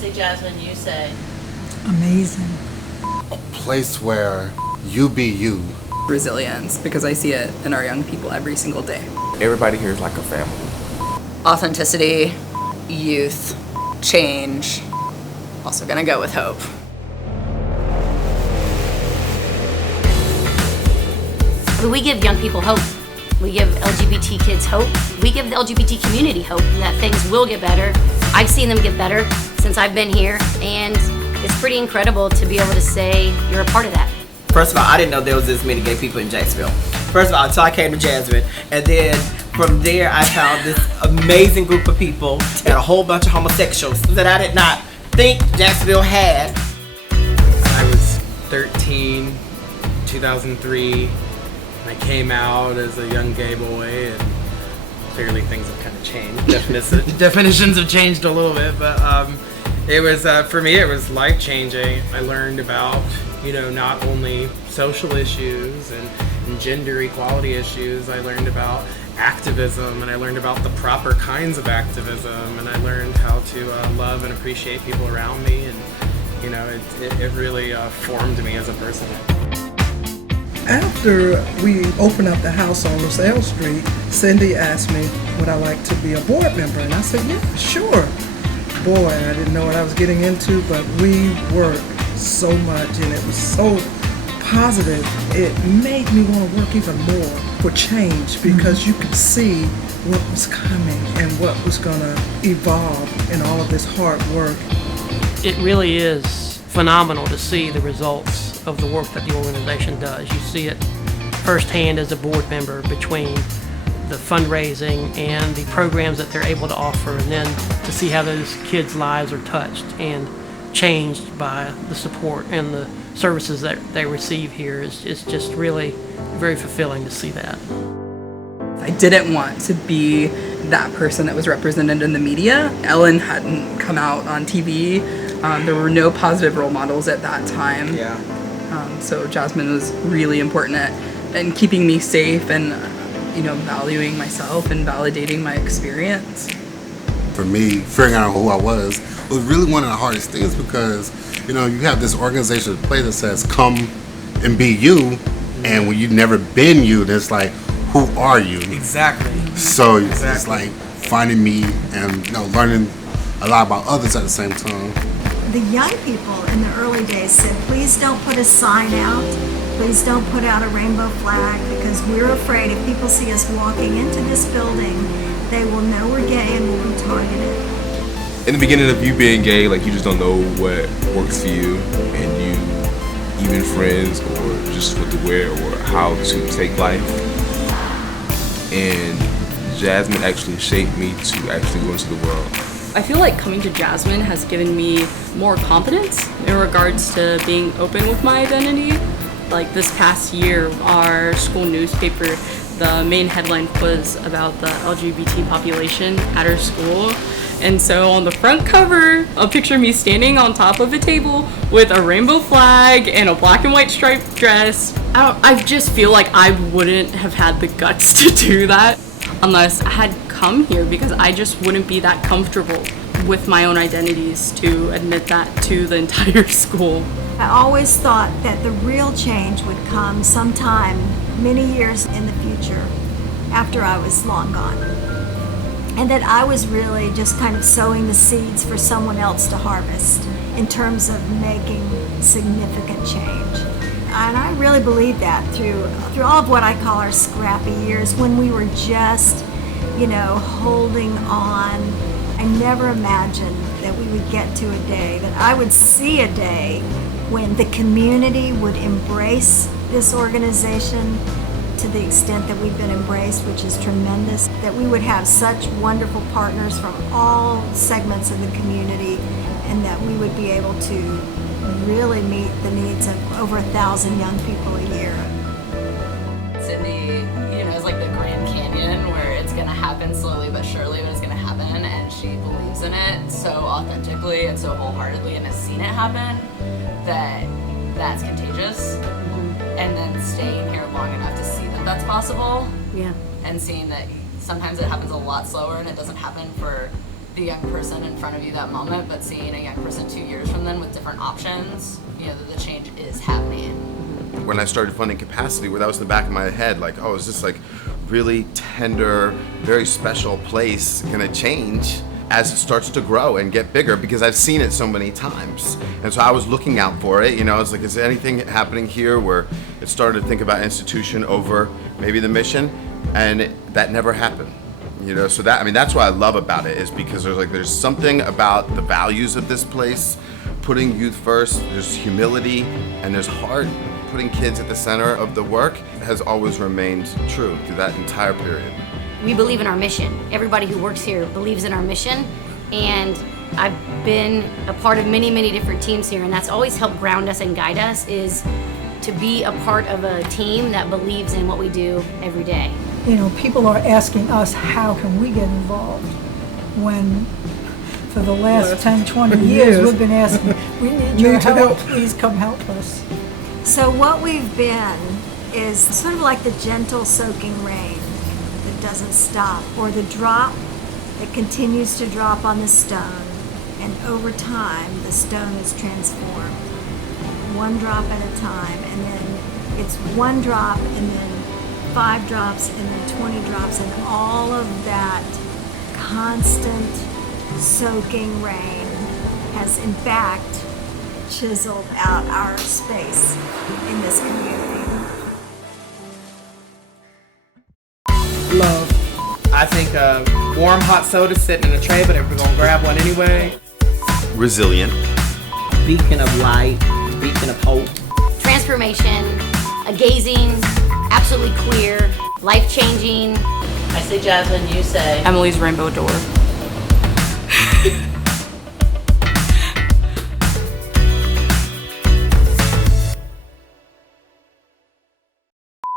say JASMYN, you say. Amazing. A place where you be you. Resilience, because I see it in our young people every single day. Everybody here is like a family. Authenticity, youth, change. Also gonna go with hope. We give young people hope. We give LGBT kids hope. We give the LGBT community hope that things will get better. I've seen them get better since I've been here, and it's pretty incredible to be able to say you're a part of that. First of all, I didn't know there was this many gay people in Jacksonville. First of all, until I came to JASMYN, and then from there I found this amazing group of people and a whole bunch of homosexuals that I did not think Jacksonville had. I was 13, 2003. I came out as a young gay boy, and clearly things have kind of changed. Definitions have changed a little bit, but it was for me. It was life-changing. I learned about, not only social issues and gender equality issues. I learned about activism, and I learned about the proper kinds of activism, and I learned how to love and appreciate people around me, and it really formed me as a person. After we opened up the house on LaSalle Street, Cindy asked me would I like to be a board member, and I said, yeah, sure. Boy, I didn't know what I was getting into, but we worked so much and it was so positive. It made me want to work even more for change because you could see what was coming and what was going to evolve in all of this hard work. It really is phenomenal to see the results of the work that the organization does. You see it firsthand as a board member between the fundraising and the programs that they're able to offer, and then to see how those kids' lives are touched and changed by the support and the services that they receive here is just really very fulfilling to see that. I didn't want to be that person that was represented in the media. Ellen hadn't come out on TV. There were no positive role models at that time. Yeah. So JASMYN was really important in keeping me safe and valuing myself and validating my experience. For me, figuring out who I was really one of the hardest things because, you have this organization at play that says come and be you, and when you've never been you, it's like, who are you? Exactly. So it's like finding me and learning a lot about others at the same time. The young people in the early days said, please don't put a sign out, please don't put out a rainbow flag, because we're afraid if people see us walking into this building, they will know we're gay and will be targeted. In the beginning of you being gay, you just don't know what works for you, and you, even friends, or just what to wear, or how to take life. And JASMYN actually shaped me to actually go into the world. I feel like coming to JASMYN has given me more confidence in regards to being open with my identity. Like this past year, our school newspaper, the main headline was about the LGBT population at our school. And so on the front cover, a picture of me standing on top of a table with a rainbow flag and a black and white striped dress. I just feel like I wouldn't have had the guts to do that unless I had come here, because I just wouldn't be that comfortable with my own identities to admit that to the entire school. I always thought that the real change would come sometime many years in the future after I was long gone. And that I was really just kind of sowing the seeds for someone else to harvest in terms of making significant change. And I really believe that through all of what I call our scrappy years when we were just, holding on. I never imagined that we would get to a day, that I would see a day when the community would embrace this organization to the extent that we've been embraced, which is tremendous, that we would have such wonderful partners from all segments of the community, and that we would be able to really meet the needs of over 1,000 young people a year. Sydney, is like the Grand Canyon where it's gonna happen slowly but surely, but it's gonna happen, and she believes in it so authentically and so wholeheartedly and has seen it happen that that's contagious. And then staying here long enough to see that that's possible. Yeah. And seeing that sometimes it happens a lot slower and it doesn't happen for the young person in front of you that moment, but seeing a young person 2 years from then with different options, you know, that the change is happening. When I started funding Capacity, where that was in the back of my head, like, oh, is this like really tender, very special place gonna change as it starts to grow and get bigger? Because I've seen it so many times. And so I was looking out for it, you know, I was like, is there anything happening here where it started to think about institution over maybe the mission? And that never happened. You know, so that, I mean, that's what I love about it, is because there's something about the values of this place, putting youth first, there's humility, and there's heart. Putting kids at the center of the work has always remained true through that entire period. We believe in our mission. Everybody who works here believes in our mission, and I've been a part of many, many different teams here, and that's always helped ground us and guide us, is to be a part of a team that believes in what we do every day. You know, people are asking us, how can we get involved? When for the last 10, 20 years, we've been asking, we need your help, please come help us. So what we've been is sort of like the gentle soaking rain that doesn't stop, or the drop that continues to drop on the stone, and over time the stone is transformed. One drop at a time, and then it's one drop, and then 5 drops, and then 20 drops, and all of that constant soaking rain has in fact chiseled out our space in this community. Love. I think a warm hot soda sitting in a tray, but we're gonna grab one anyway. Resilient. Beacon of light, beacon of hope. Transformation, a gazing, absolutely queer, life-changing. I say Jasmine, you say Emily's Rainbow Door.